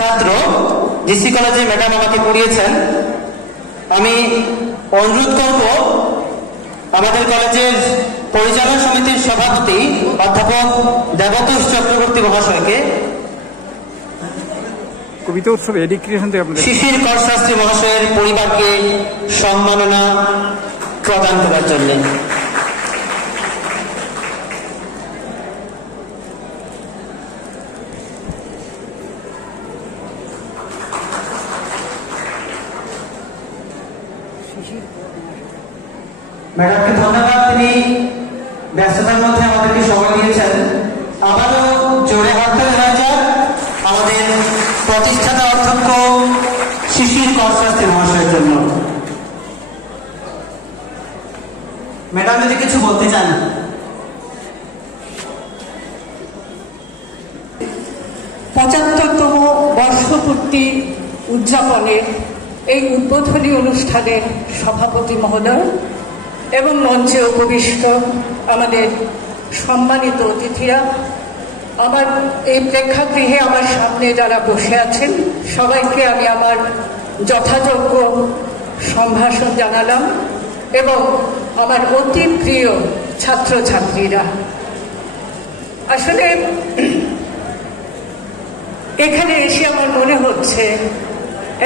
ছাত্র, জিসি কলেজে ম্যাডাম আমাকে পড়িয়েছেন। আমি অনুরোধ করব আমাদের কলেজের পরিচালনা সমিতির সভাপতি অধ্যাপক দেবতোষ চক্রবর্তী মহাশয়কে কবিতা উৎসব এডিট ক্রিয়েশন থেকে আপনাদের শিশির কর শাস্ত্রী মহাশয়ের পরিবারকে সম্মাননা প্রদান করার জন্য। ম্যাডামকে ধন্যবাদ, তিনি ব্যস্ততার মধ্যে আমাদেরকে সময় দিয়েছেন। আবারও জোরে হাততালি হয়ে যাক আমাদের প্রতিষ্ঠাতা অধ্যক্ষ শিশির কর শাস্ত্রী মহাশয়ের জন্য। ম্যাডাম যদি কিছু বলতে চান। ৭৫তম বর্ষপূর্তি উদযাপনের এই উদ্বোধনী অনুষ্ঠানের সভাপতি মহোদয় এবং মঞ্চে উপবিষ্ট আমাদের সম্মানিত অতিথিরা, আমার এই প্রেক্ষাগৃহে আমার সামনে যারা বসে আছেন সবাইকে আমি আমার যথাযোগ্য সম্ভাষণ জানালাম এবং আমার অতি প্রিয় ছাত্রছাত্রীরা, আসলে এখানে এসে আমার মনে হচ্ছে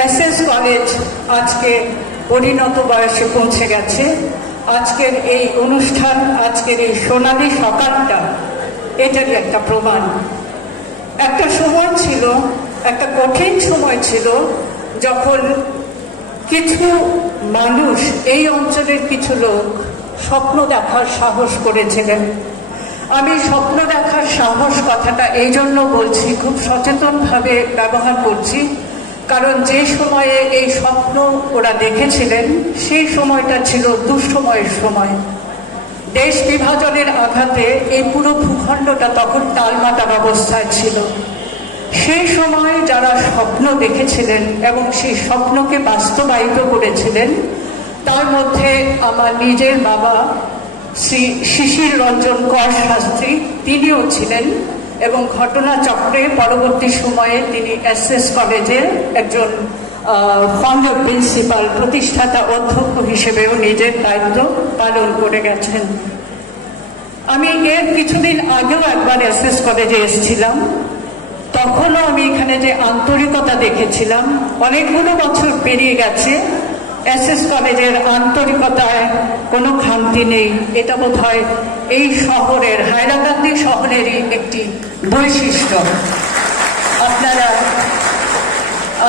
এসএস কলেজ আজকে পরিণত বয়সে পৌঁছে গেছে। আজকের এই অনুষ্ঠান, আজকের এই সোনালী সকালটা এটারই একটা প্রমাণ। একটা সময় ছিল, একটা কঠিন সময় ছিল যখন কিছু মানুষ, এই অঞ্চলের কিছু লোক স্বপ্ন দেখার সাহস করেছিলেন। আমি স্বপ্ন দেখার সাহস কথাটা এই জন্য বলছি, খুব সচেতনভাবে ব্যবহার করছি, কারণ যে সময়ে এই স্বপ্ন ওরা দেখেছিলেন সেই সময়টা ছিল দুঃসময়ের সময়। দেশ বিভাজনের আঘাতে এই পুরো ভূখণ্ডটা তখন টালমাটাল অবস্থায় ছিল। সেই সময় যারা স্বপ্ন দেখেছিলেন এবং সেই স্বপ্নকে বাস্তবায়িত করেছিলেন তার মধ্যে আমার নিজের বাবা শ্রী শিশির রঞ্জন কর শাস্ত্রী, তিনিও ছিলেন এবং ঘটনাচক্রে পরবর্তী সময়ে তিনি এসএস কলেজের একজন ফাউন্ডার প্রিন্সিপাল, প্রতিষ্ঠাতা অধ্যক্ষ হিসেবেও নিজের দায়িত্ব পালন করে গেছেন। আমি এর কিছুদিন আগেও একবার এসএস কলেজে এসেছিলাম, তখনও আমি এখানে যে আন্তরিকতা দেখেছিলাম, অনেকগুলো বছর পেরিয়ে গেছে, এসএস কলেজের আন্তরিকতায় কোনো খামতি নেই। এটা বোধহয় এই শহরের, হাইলাকান্দি শহরেরই একটি বৈশিষ্ট্য।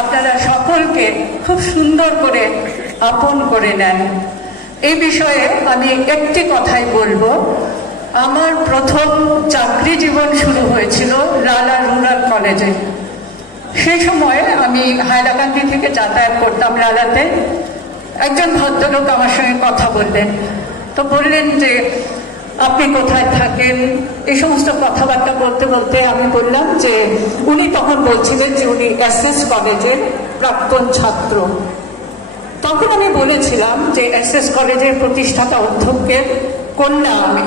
আপনারা সকলকে খুব সুন্দর করে আপন করে নেন। এই বিষয়ে আমি একটি কথাই বলবো, আমার প্রথম চাকরি জীবন শুরু হয়েছিল লালা রুরাল কলেজে। সেই সময়ে আমি হাইলাকান্দি থেকে যাতায়াত করতাম লালাতে। একজন ভদ্রলোক আমার সঙ্গে কথা বললেন, তো বললেন যে আপনি কোথায় থাকেন, এই সমস্ত কথাবার্তা বলতে বলতে আমি বললাম যে উনি তখন বলছিলেন যে উনি এসএস কলেজের প্রাক্তন ছাত্র। তখন আমি বলেছিলাম যে এসএস কলেজের প্রতিষ্ঠাতা অধ্যক্ষের কন্যা আমি।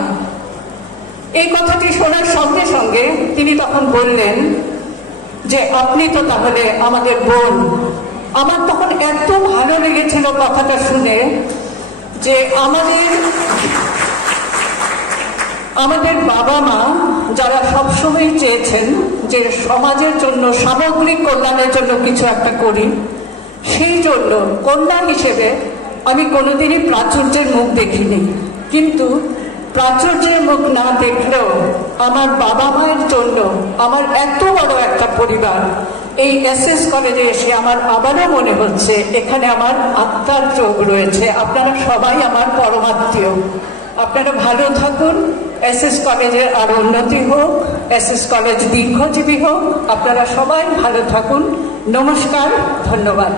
এই কথাটি শোনার সঙ্গে সঙ্গে তিনি তখন বললেন যে আপনি তো তাহলে আমাদের বোন। আমার তখন এত ভালো লেগেছিল কথাটা শুনে যে আমাদের বাবা মা যারা সবসময় চেয়েছেন যে সমাজের জন্য, সামগ্রিক কল্যাণের জন্য কিছু একটা করি, সেই জন্য কন্যা হিসেবে আমি কোনোদিনই প্রাচুর্যের মুখ দেখিনি। কিন্তু প্রাচুর্যের মুখ না দেখলেও আমার বাবা মায়ের জন্য আমার এত বড় একটা পরিবার, এই এসএস কলেজে এসে আমার আবারও মনে হচ্ছে এখানে আমার আত্মার যোগ রয়েছে। আপনারা সবাই আমার পরমাত্মীয়। আপনারা ভালো থাকুন, এসএস কলেজের আরো উন্নতি হোক, এসএস কলেজ দীর্ঘজীবী হোক। আপনারা সবাই ভালো থাকুন। নমস্কার, ধন্যবাদ।